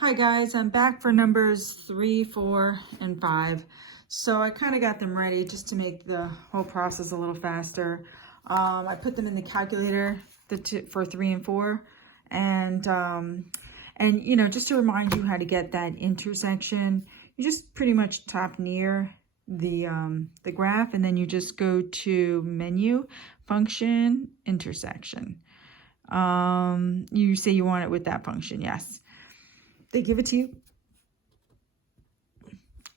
Hi guys, I'm back for numbers 3, 4, and 5. So I kind of got them ready just to make the whole process a little faster. I put them in the calculator for 3 and 4, and you know, just to remind you how to get that intersection, you just pretty much tap near the graph, and then you just go to menu, function, intersection. You say you want it with that function, yes. They give it to you.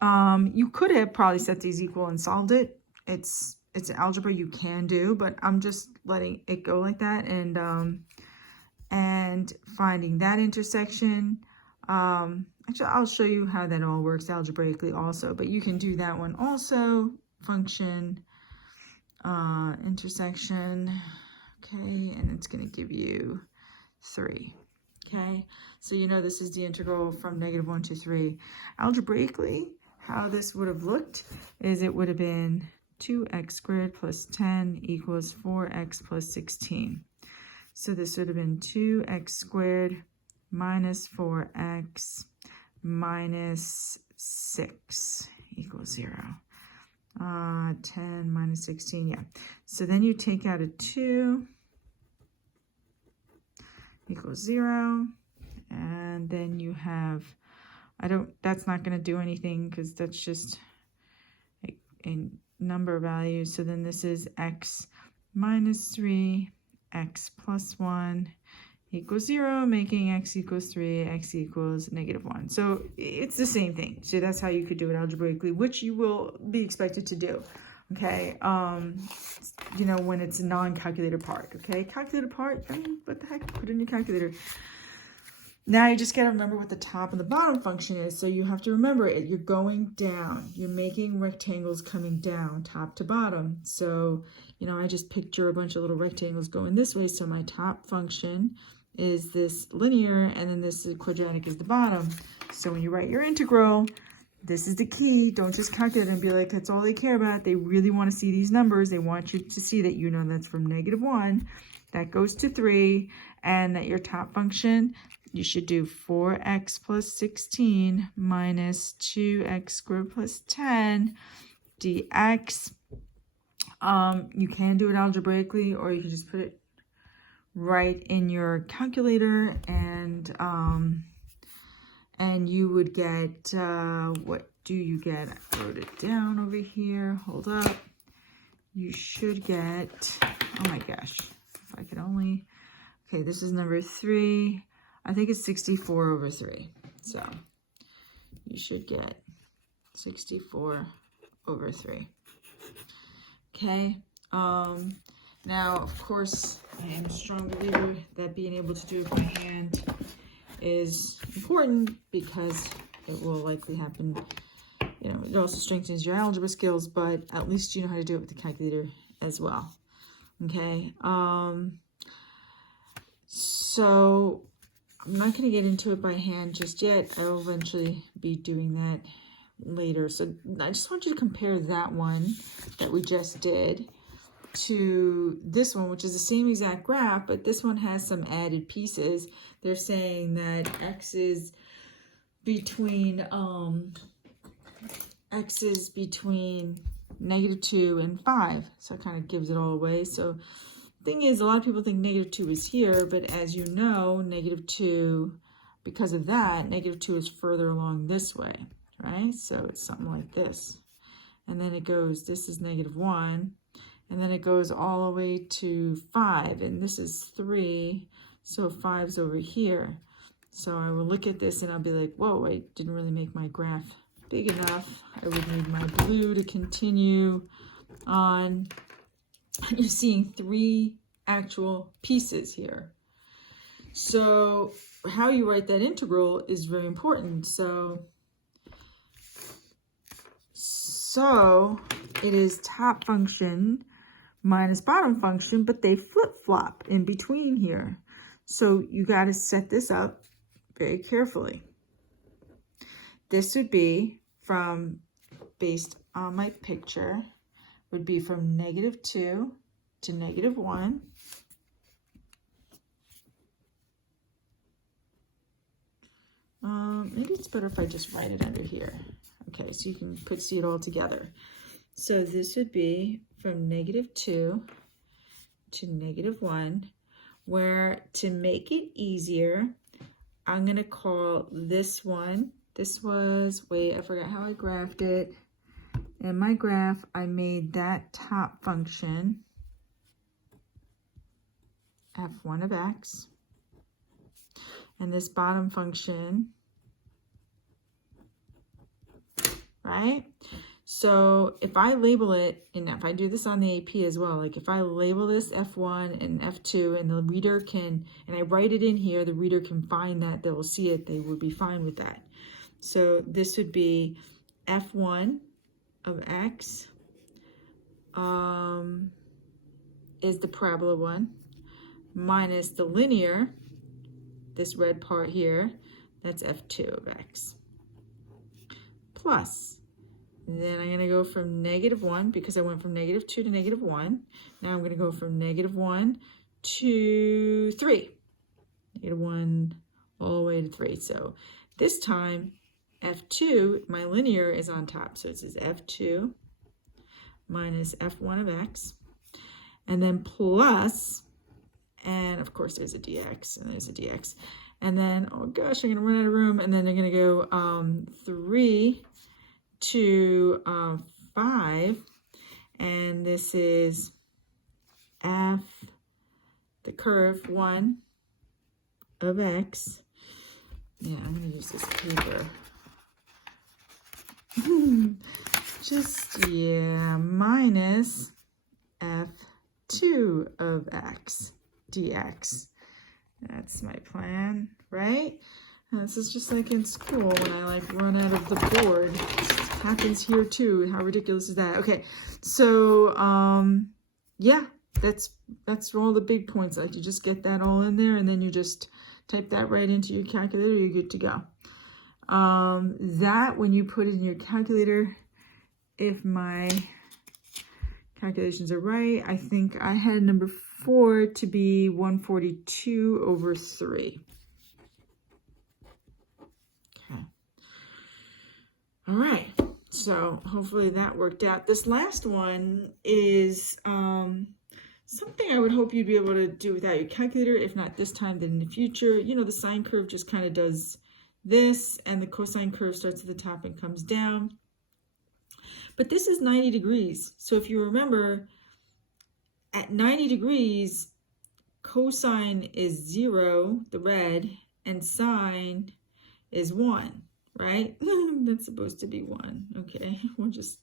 You could have probably set these equal and solved it. It's algebra, you can do, but I'm just letting it go like that and finding that intersection. Actually, I'll show you how that all works algebraically also, but you can do that one also. Function, intersection, okay, and it's going to give you 3. Okay, so you know this is the integral from -1 to 3. Algebraically, how this would have looked is it would have been 2x squared plus 10 equals 4x plus 16. So this would have been 2x squared minus 4x minus 6 equals 0. 10 minus 16, yeah. So then you take out a 2 equals 0, and then you have, that's not going to do anything because that's just a number value. So then this is x minus 3, x plus 1 equals 0, making x equals 3, x equals -1. So it's the same thing. So that's how you could do it algebraically, which you will be expected to do. Okay, you know, when it's a non-calculator part, okay? Calculator part, I mean, what the heck, put it in your calculator. Now you just gotta remember what the top and the bottom function is. So you have to remember it. You're going down. You're making rectangles coming down, top to bottom. So, you know, I just picture a bunch of little rectangles going this way. So my top function is this linear, and then this quadratic is the bottom. So when you write your integral, this is the key. Don't just calculate and be like, that's all they care about. They really want to see these numbers. They want you to see that you know that's from -1, that goes to 3, and that your top function, you should do 4x plus 16 minus 2x squared plus 10 dx. You can do it algebraically, or you can just put it right in your calculator, and you would get, what do you get? I wrote it down over here. Hold up. You should get, oh my gosh, if I could only, okay, this is number 3. I think it's 64 over 3. So you should get 64 over 3. Okay. Now, of course, I am a strong believer that being able to do it by hand is important because it will likely happen. You know, it also strengthens your algebra skills, but at least you know how to do it with the calculator as well. Okay. So I'm not going to get into it by hand just yet. I will eventually be doing that later. So I just want you to compare that one that we just did to this one, which is the same exact graph, but this one has some added pieces. They're saying that x is between -2 and 5, so it kind of gives it all away. So thing is, a lot of people think -2 is here, but as you know, -2, because of that, -2 is further along this way, right? So it's something like this, and then it goes, this is -1, and then it goes all the way to 5, and this is 3, so 5's over here. So I will look at this and I'll be like, whoa, I didn't really make my graph big enough. I would need my blue to continue on. You're seeing 3 actual pieces here. So how you write that integral is very important. So it is top function minus bottom function, but they flip-flop in between here. So you got to set this up very carefully. This would be from, based on my picture, would be from -2 to -1. Maybe it's better if I just write it under here. Okay, so you can see it all together. So this would be from -2 to -1, where to make it easier, I'm going to call this one, this was, wait, I forgot how I graphed it. In my graph, I made that top function f1 of x, and this bottom function, right? So if I label it, and if I do this on the AP as well, like if I label this F1 and F2 and the reader can, and I write it in here, the reader can find that, they will see it, they would be fine with that. So this would be F1 of x is the parabola one, minus the linear, this red part here, that's F2 of x, plus, and then I'm going to go from -1, because I went from -2 to -1. Now I'm going to go from -1 to 3. -1 all the way to 3. So this time, F2, my linear is on top. So it says F2 minus F1 of x. And then plus, and of course there's a dx, and there's a dx. And then, oh gosh, I'm going to run out of room. And then I'm going to go 3 to 5, and this is f, the curve 1 of x. Yeah, I'm going to use this paper. Just, yeah, minus f2 of x dx. That's my plan, right? This is just like in school when I like run out of the board. It happens here too. How ridiculous is that? Okay, so yeah, that's all the big points. Like you just get that all in there, and then you just type that right into your calculator. You're good to go. That when you put it in your calculator, if my calculations are right, I think I had number 4 to be 142/3. All right, so hopefully that worked out. This last one is something I would hope you'd be able to do without your calculator. If not this time, then in the future. You know, the sine curve just kind of does this, and the cosine curve starts at the top and comes down. But this is 90 degrees. So if you remember, at 90 degrees, cosine is 0, the red, and sine is 1. Right? That's supposed to be 1. Okay, we'll just,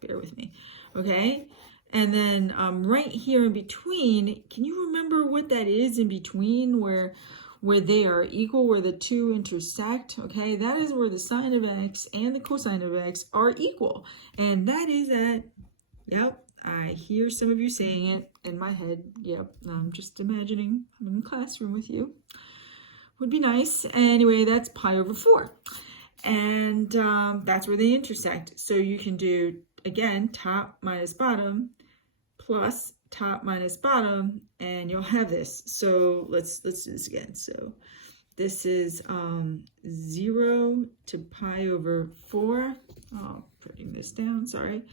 bear with me. Okay, and then right here in between, can you remember what that is in between where they are equal, where the two intersect? Okay, that is where the sine of x and the cosine of x are equal. And that is at, yep, I hear some of you saying it in my head. Yep, I'm just imagining I'm in the classroom with you. Would be nice. Anyway, that's pi/4. And that's where they intersect. So you can do, again, top minus bottom plus top minus bottom, and you'll have this. So let's do this again. So this is 0 to pi/4. Oh, putting this down, sorry.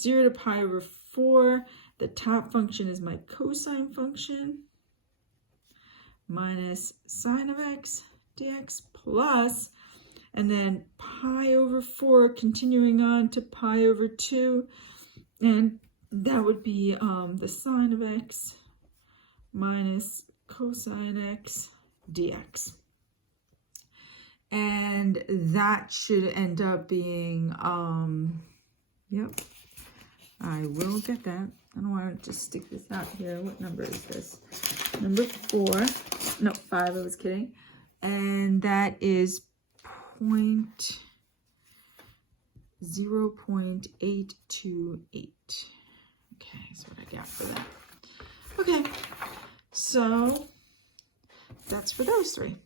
0 to pi/4. The top function is my cosine function minus sine of x dx plus, and then pi/4 continuing on to pi/2, and that would be the sine of x minus cosine x dx. And that should end up being, yep, I will get that. I don't want to just stick this out here. What number is this? Number 4. No, 5, I was kidding. And that is 0.828. Okay, that's what I got for that. Okay, so that's for those 3.